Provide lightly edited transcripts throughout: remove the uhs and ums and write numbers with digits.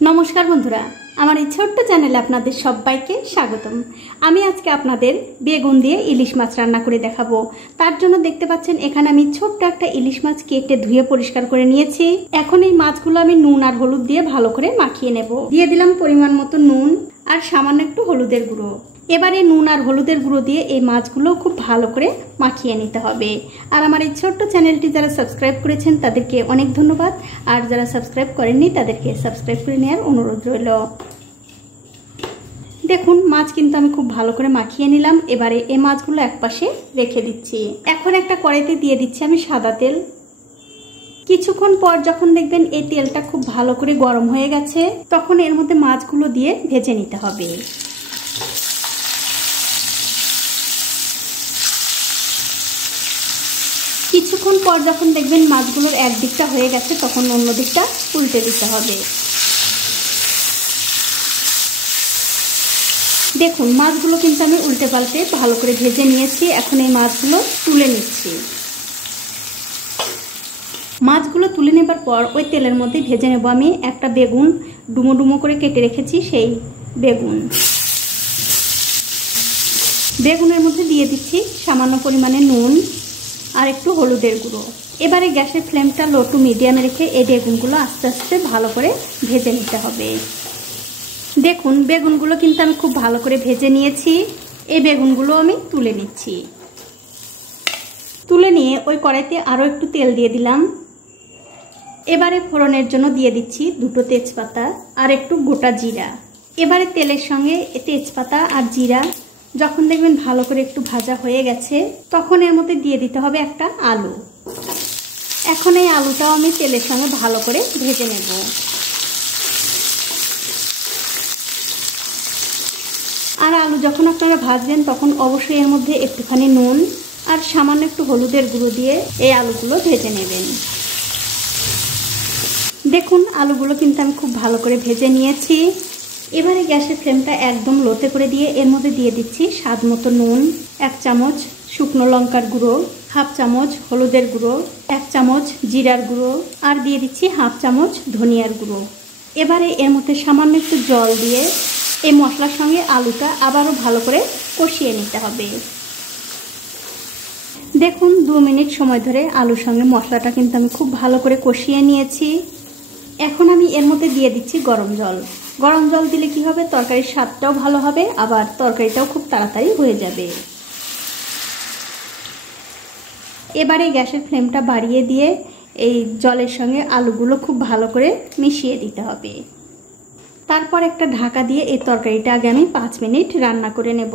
नमस्कार बंधुरा আমার এই ছোট্ট চ্যানেলে আপনাদের সবাইকে স্বাগতম। আমি আজকে আপনাদের বেগুন দিয়ে ইলিশ মাছ রান্না করে দেখাবো। তার জন্য দেখতে পাচ্ছেন এখানে আমি ছোট্ট একটা ইলিশ মাছ কেটে ধুয়ে পরিষ্কার করে নিয়েছি। এখন এই মাছগুলো আমি নুন আর হলুদ দিয়ে ভালো করে মাখিয়ে নেব। দিয়ে দিলাম পরিমাণ মতো নুন আর সামান্য একটু হলুদের গুঁড়ো। এবারে নুন আর হলুদের গুঁড়ো দিয়ে এই মাছগুলো খুব ভালো করে মাখিয়ে নিতে হবে। আর আমার এই ছোট্ট চ্যানেলটি যারা সাবস্ক্রাইব করেছেন তাদেরকে অনেক ধন্যবাদ, আর যারা সাবস্ক্রাইব করেননি তাদেরকে সাবস্ক্রাইব করে নেওয়ার অনুরোধ রইল। দেখুন মাছ কিন্তু আমি খুব ভালো করে মাখিয়ে নিলাম। এবারে এই মাছগুলো একপাশে রেখে দিচ্ছি। এখন একটা কড়াইতে দিয়ে দিচ্ছি আমি সাদা তেল। কিছুক্ষণ পর যখন দেখবেন এই তেলটা খুব ভালো করে গরম হয়ে গেছে, তখন এর মধ্যে মাছগুলো দিয়ে ভেজে নিতে হবে। কিছুক্ষণ পর যখন দেখবেন মাছগুলোর এক দিকটা হয়ে গেছে, তখন অন্য দিকটা উল্টে দিতে হবে। দেখুন মাছগুলো কিন্তু আমি উল্টে পাল্টে ভালো করে ভেজে নিয়েছি। এখন এই মাছগুলো তুলে নিচ্ছি। মাছগুলো তুলে নেবার পর ওই তেলের মধ্যে ভেজে নেব আমি একটা বেগুন, ডুমো ডুমো করে কেটে রেখেছি সেই বেগুন। বেগুনের মধ্যে দিয়ে দিচ্ছি সামান্য পরিমাণে নুন আর একটু হলুদের গুঁড়ো। এবারে গ্যাসের ফ্লেমটা লো টু মিডিয়ামে রেখে এই বেগুনগুলো আস্তে আস্তে ভালো করে ভেজে নিতে হবে। দেখুন বেগুনগুলো কিন্তু আমি খুব ভালো করে ভেজে নিয়েছি। এই বেগুনগুলো আমি তুলে নিচ্ছি। তুলে নিয়ে ওই কড়াইতে আরও একটু তেল দিয়ে দিলাম। এবারে ফোড়নের জন্য দিয়ে দিচ্ছি দুটো তেজপাতা আর একটু গোটা জিরা। এবারে তেলের সঙ্গে তেজপাতা আর জিরা যখন দেখবেন ভালো করে একটু ভাজা হয়ে গেছে, তখন এর মধ্যে দিয়ে দিতে হবে একটা আলু। এখন এই আলুটাও আমি তেলের সঙ্গে ভালো করে ভেজে নেব। আর আলু যখন আপনারা ভাজবেন তখন অবশ্যই এর মধ্যে একটুখানি নুন আর সামান্য একটু হলুদের গুঁড়ো দিয়ে এই আলুগুলো ভেজে নেবেন। দেখুন আলুগুলো কিন্তু আমি খুব ভালো করে ভেজে নিয়েছি। এবারে গ্যাসের ফ্লেমটা একদম লোতে করে দিয়ে এর মধ্যে দিয়ে দিচ্ছি স্বাদ মতো নুন, 1 চামচ শুকনো লঙ্কার গুঁড়ো, 1/2 চামচ হলুদের গুঁড়ো, 1 চামচ জিরার গুঁড়ো আর দিয়ে দিচ্ছি 1/2 চামচ ধনিয়ার গুঁড়ো। এবারে এর মধ্যে সামান্য একটু জল দিয়ে এই মশলার সঙ্গে আলুটা আবারও ভালো করে কষিয়ে নিতে হবে। দেখুন 2 মিনিট সময় ধরে আলুর সঙ্গে মশলাটা কিন্তু আমি খুব ভালো করে কষিয়ে নিয়েছি। এখন আমি এর মধ্যে দিয়ে দিচ্ছি গরম জল। গরম জল দিলে কি হবে, তরকারির স্বাদটাও ভালো হবে, আবার তরকারিটাও খুব তাড়াতাড়ি হয়ে যাবে। এবারে গ্যাসের ফ্লেমটা বাড়িয়ে দিয়ে এই জলের সঙ্গে আলুগুলো খুব ভালো করে মিশিয়ে দিতে হবে। তারপর একটা ঢাকা দিয়ে এই তরকারিটা আগে আমি 5 মিনিট রান্না করে নেব।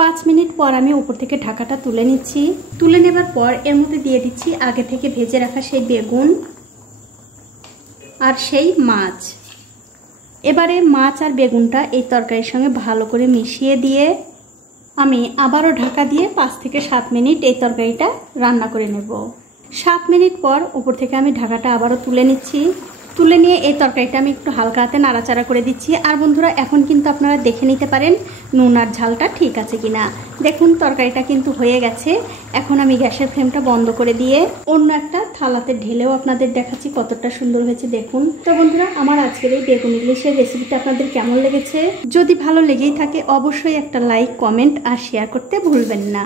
5 মিনিট পর আমি উপর থেকে ঢাকাটা তুলে নিচ্ছি। তুলে নেবার পর এর মধ্যে দিয়ে দিচ্ছি আগে থেকে ভেজে রাখা সেই বেগুন আর সেই মাছ। এবারে মাছ আর বেগুনটা এই তরকারির সঙ্গে ভালো করে মিশিয়ে দিয়ে আমি আবারও ঢাকা দিয়ে 5 থেকে 7 মিনিট এই তরকারিটা রান্না করে নেব। 7 মিনিট পর উপর থেকে আমি ঢাকাটা আবারও তুলে নিচ্ছি। তুলে নিয়ে এই তরকারিটা আমি একটু হালকা হাতে নাড়াচাড়া করে দিচ্ছি। আর বন্ধুরা এখন কিন্তু আপনারা দেখে নিতে পারেন নুন আর ঝালটা ঠিক আছে কিনা। দেখুন তরকারিটা কিন্তু হয়ে গেছে। এখন আমি গ্যাসের ফ্লেমটা বন্ধ করে দিয়ে অন্য একটা থালাতে ঢেলেও আপনাদের দেখাচ্ছি কতটা সুন্দর হয়েছে দেখুন। তো বন্ধুরা আমার আজকের এই বেগুন ইলিশের রেসিপিটা আপনাদের কেমন লেগেছে? যদি ভালো লেগেই থাকে অবশ্যই একটা লাইক, কমেন্ট আর শেয়ার করতে ভুলবেন না।